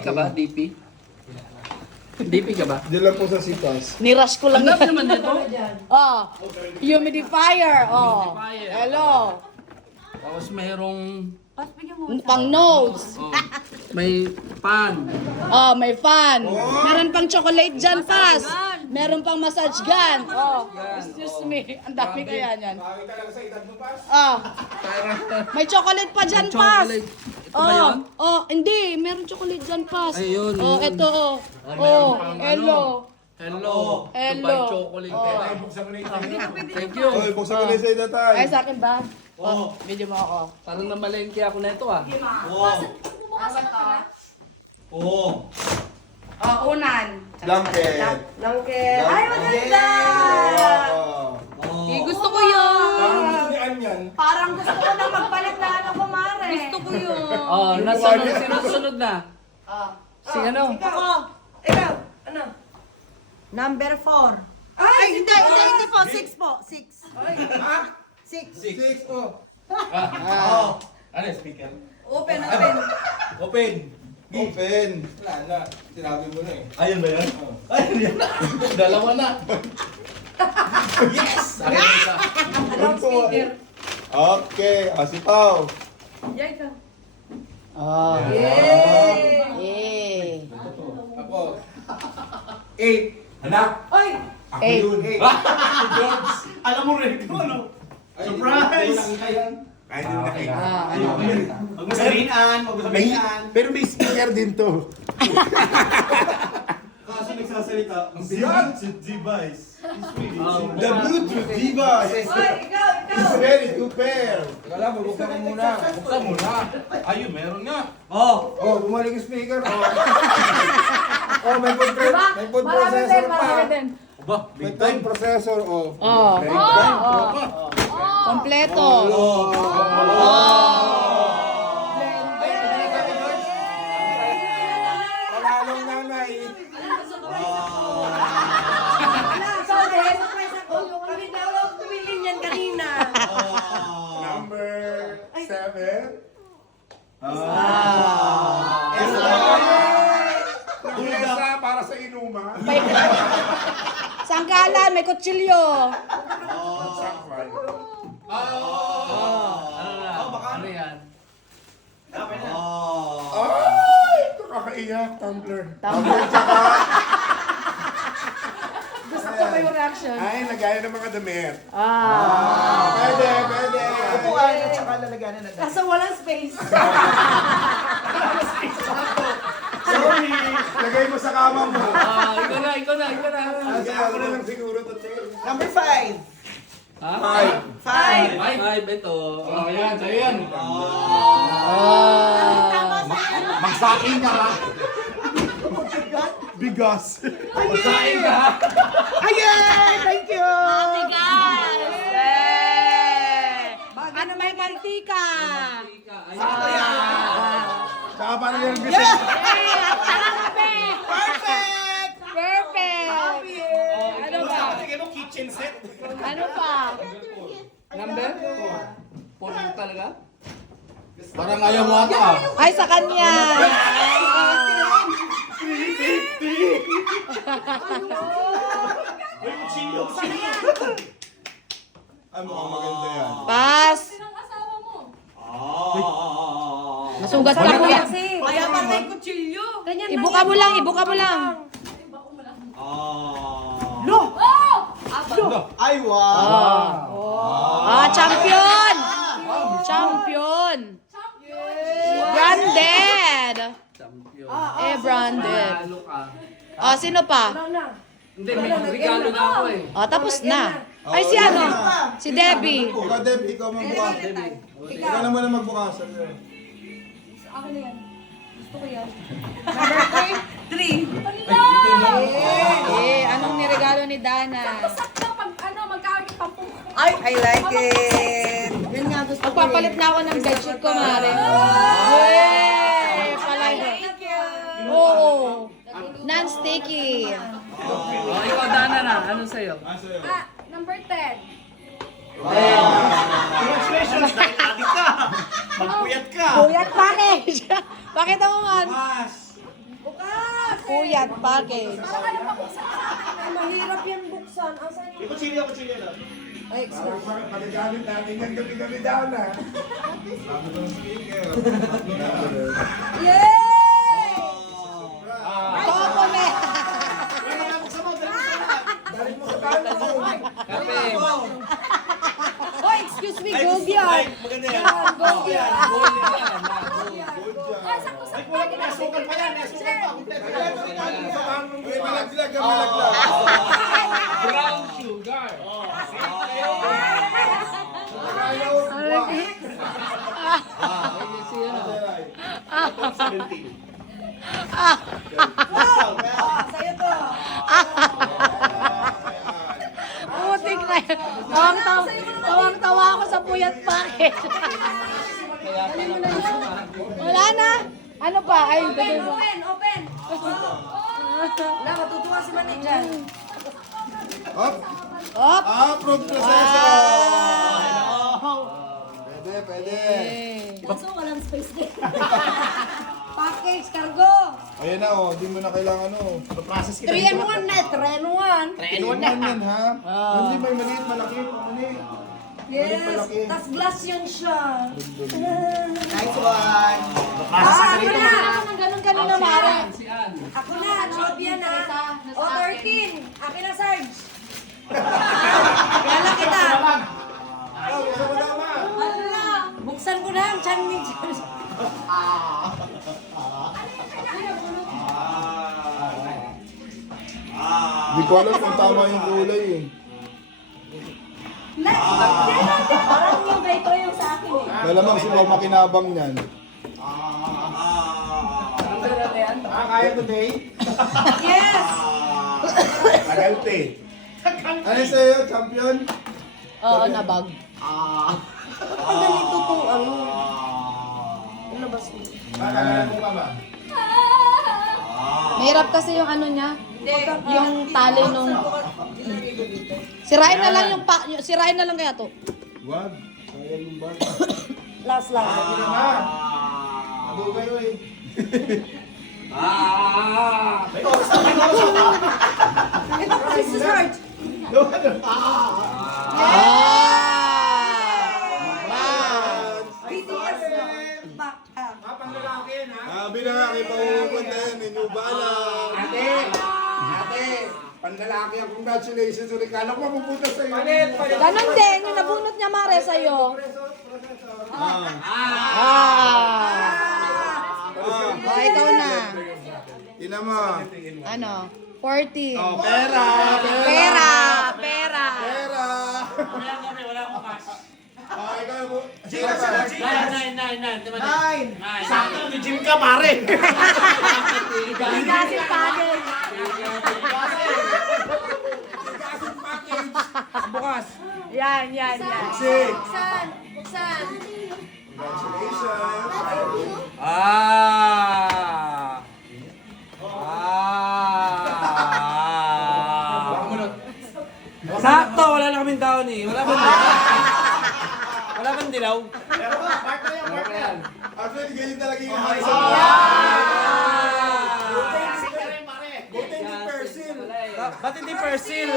Ka ba, DP? DP ka ba? Diyan lang po sa sitas. Nirush ko lang Ang dami yan. naman nito. Oh, humidifier. Oh, Humidifier. hello. Tapos mayroong Pang notes. oh, may pan. Oh, may fan. Meron pang chocolate dyan, Pas. Meron pang massage gun. Oh, excuse me. Ang dami kaya niyan. Makakita lang sa edad mo, Pas. Oh, may chocolate pa dyan, Pas. Chocolate. Ito ba yun? Oh, hindi. Meron chocolate dyan, Pas. Ayun, Oh, yun. ito, oh. Meron Oh, pang hello. Hello. Hello. Dubai chocolate. Oh. Buksan mo na yung Thank you. Oy, buksan mo na yung sa edad tayo. Ay, sa akin ba? Oh, video mo ako. Parang namalengke ako na ito ah. Oo. Oh, unan. Blanket. Langket. Ay, maganda! Eh, gusto ko yun. Parang gusto ni Ann yan. Parang gusto ko na magpalit na ano ko, Mare. Gusto ko yun. Oh, nasunod, sinusunod na. Si ano? Ako. Ikaw. Ano? Number 4. Ay, hindi po. 6 po. 6. 6. 6 po. Ano yung speaker? Open. Open. Open. Wala na. Sinabi mo na eh. Ayun ba yan? Ayun yan. Dalawa na. Yes! Okay. Si Pao. Yay ka. Ah. Yay. Ako. 8. Anak! Oy! Ako Eight. yun. George! Alam mo rin kung ano? Surprise! Kahit hindi nakita. Ano? Huwag mo sabihin, Ann. Huwag mo sabihin, Ann. Pero may speaker din to. Kaso nagsasalita, ang si G-Vice. The Bluetooth device is ready to pair. Teka lang, bubuksan mo muna. Buksan mo na. Ayun, meron nga. Oh! Oh, bumalik yung speaker. Oh, may food processor pa. Aba, May food processor. Oh. Oh. Kompleto. Palalong nanay. Kami daw ang pumili niyan kanina. Number 7. Bulsa para sa inuman. Sangkalan, may kutsilyo. Sakwan. Ano yan? Ay! Nakakaiyak. Tumbler. Gusto ko ba yung reaction? Ay, lagayan ng mga damit. Ah. Pwede. Upuan at saka lalagyanan na. Kaso walang space. Sorry. Lagay mo sa kama mo. Ah, ikaw na. Lagay ako na lang siguro to. Number 5. Ha? 5. Five, ito. Oh, yan, sa'yo yan. Magsain ka ha? Bigas. Magsain ka ha? Ayan! Thank you! Guys! Eh! Ano may mantika? Tsaka paano yung bisig? Perfect! Ano ba? Sige mo, kitchen set. Ano pa? Number? Four talaga? Parang ayaw mo ata. Ay, sa kanya! May kutsilyo. Ay, mukhang maganda yan. Pas! Masugat ka po yan. Kaya pa may kutsilyo. Ibuka mo lang. Ay, wow! Champion! Branded! Champion. Branded. Manalo ka. Sino pa? Hindi, may regalo na ako eh. Tapos na. Ay, si ano? Si Debbie. Ikaw, Deb, ikaw magbukas. Ikaw naman ang magbukasan. Anong niregalo ni Dana? Ay, I like it. Yan nga gusto ko. Magpapalit na ako ng bedsheet ko, Mare. Palay. Oo. Non-sticky. Oh, ikaw, Dana na. Ano sa'yo? Number 10. Congratulations! Dahil adik ka! Magpuyat ka! Buyat package. Bakit mo man? Mas! Puyat package. Mahirap yan buksan. Asan yung... Kutsilyo lang. Paligamit natin yan gabi-gabi daw na. Sabi ko ng speaker. Yay! Kokome. Galing mo sa talo. Kape. Oh, excuse me, gold yan. Maganda yan. Gold yan. Gold yan. Ay, sakto-sakto. Nasukal pa yan. Nasukal pa. Uy, malaglag ang malaglag. Brown sugar. Ayaw. Sa'yo to. Putik na yun. Tawang-tawa ako sa puyat package. Wala na. Ano pa? Ay, Open, open, open. Wala, matutuwa si Manny dyan. Hop. Op. Approved proseso. Pwede, pwede. Kaso walang space din. Package, cargo. Ayan na oh, di mo na kailangan ano. 3 and 1 na. 3 and 1. Ano yan ha? Hindi may maliit, malaki. Mali. Yes, tas glass yun siya. Nice one. Ako na. Ganun kanina, Mare. Si Ann. Ako na, champion na. O, 13. Akin na, Sarge. Kala kita. Ano na? Buksan ko na ang chan ni George. Di ko alam kung tama yung kulay eh. Parang yung ganito yung sa akin eh. Malamang si Pao makinabang niyan. Kaya today? Yes! Agalte. Ano sa'yo, champion? Oo, nabag. Ang ganito tong ano. Labas ko. Kaya mo pa ba? Mahirap kasi yung ano niya. Yung tali nung... Sirain na lang yung sirain na lang kaya to. Wag. Sayang yung bag. Last lang. Ano na? Ano kayo eh? Ito kasi si Sarge. BTS back up. Sabi na nga kay Paupunta yan, inyo bala. Ate, panlalaki ang congratulations. Ulit ka lang mapupunta sa'yo. Ganon din, yung nabunot niya, Mare, sa'yo. Oh, ikaw na. Tingnan mo. Ano? 40. Oh, pera! Pera! Pera! Pera! Wala akong cash. Ah, ikaw mo. Nine. Sakto ni Jim ka, pare. Kasi package. Bukas. Yan. Six. Buksan. Buksan. Congratulations. Sakto, wala na kaming taon eh. Wala bang dilaw? Pero ba, part na yan. Actually, ganyan talaga yung high Good thing ni Persil. Ba't hindi persil?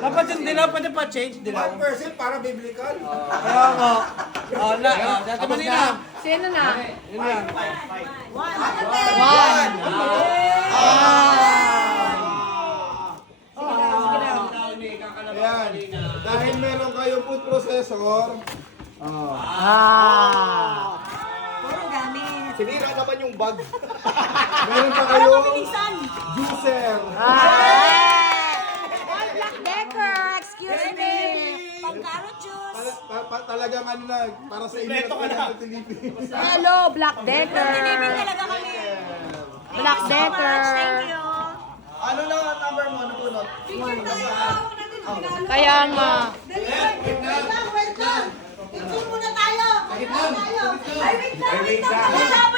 Dapat yung dilaw, pwede pa change dilaw. 1 Persil para biblical. Kaya nga. Dati Manila. Sino na? Yun lang. One. Ayan. Dahil meron kayong food processor, Puro gamit. Sinira naman yung bag. meron pa kayong juicer. Black Decker, excuse me. Pang-carrot juice. Talagang ano na, para sa inyo na talaga tinipin. Hello, Black Decker. Talaga kami. Black Decker. Ano na ang number mo? Ano punot? Kaya nga. Wait lang. Picture muna tayo. Ay, wait lang.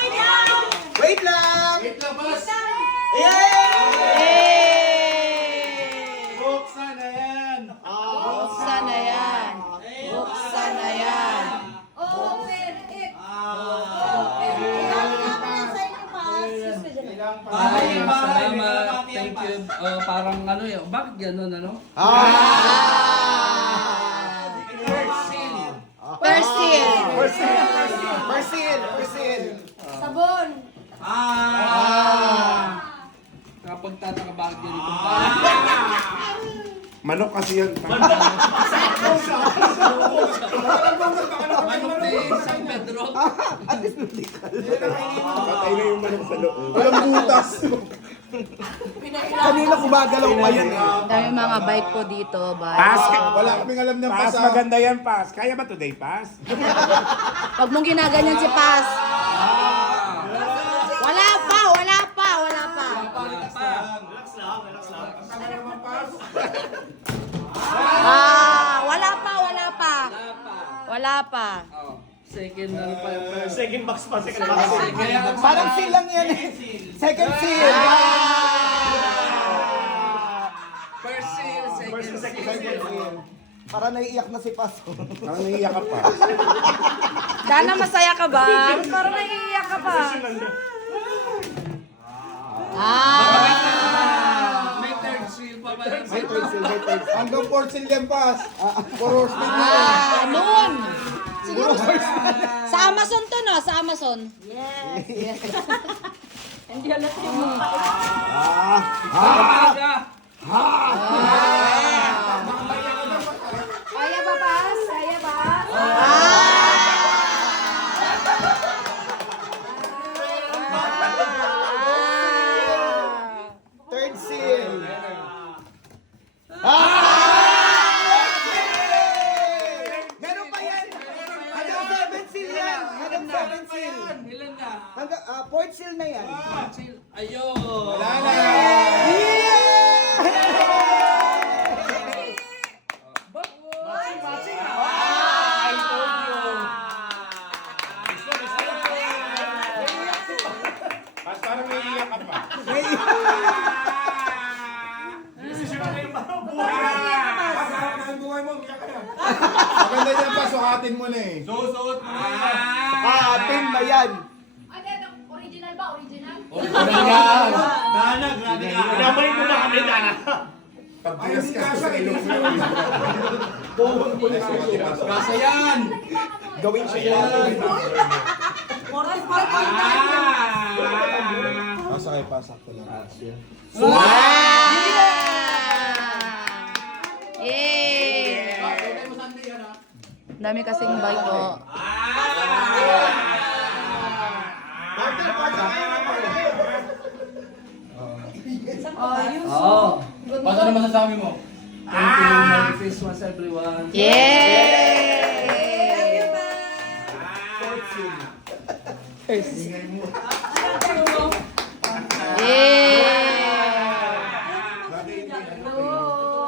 Wait lang. Wait lang! Yay! Buksan na yan. Buksan na yan. Buksan na yan. Open it. Open it. Salamat. Thank you. Parang ano yun. Bakit gano'n ano? Persil. Persil. Sabon. Kapag tataka bakit ganito. Manok kasi yan. Manok ni San Pedro. Patay na yung manok sa loob. Walang butas. Kanina gumagalaw pa yan eh. Dami mga bike po dito, bike. Pas, wala kaming alam ng pas. Maganda yan, pas. Kaya ba today, pas? Pag mong ginaganyan si Paz. Wala pa. Wala pa. Oh, second ano pa yung first. Second box pa, second box. Parang seal lang yan eh. Second seal. First seal, second seal. Para naiiyak na si Paso. Parang naiiyak ka pa. Dana, masaya ka ba? Parang naiiyak ka pa. May third seal pa ba? May third seal. Hanggang fourth seal yan, pas. For horsemen na yan. Noon. Siguro sa Amazon to, no? Sa Amazon. Yes. Hindi alam yung mukha. Kaya ba, Paz? Kaya ba? Third seal. Meron pa yan. Hanggang seventh seal yan. Hanggang seventh seal. Ilan na? Hanggang fourth seal na yan. Seal. Ayun. Wala na. Pas, parang naiiyak ka pa. Maganda niyan pa, sukatin mo na eh. Susuot mo na. Atin na yan. Original ba? Original? Dana, grabe ka. Pinabalik mo ba kami, Dana? Pagbilas ka sa ilong mo. Kasa yan. Gawin siya yan. Pasakay, pasak ko lang. Yay! Dami kasing bike po. Oo. Paano naman masasabi mo? Thank you. Merry Christmas everyone. Yay! Fourth seal.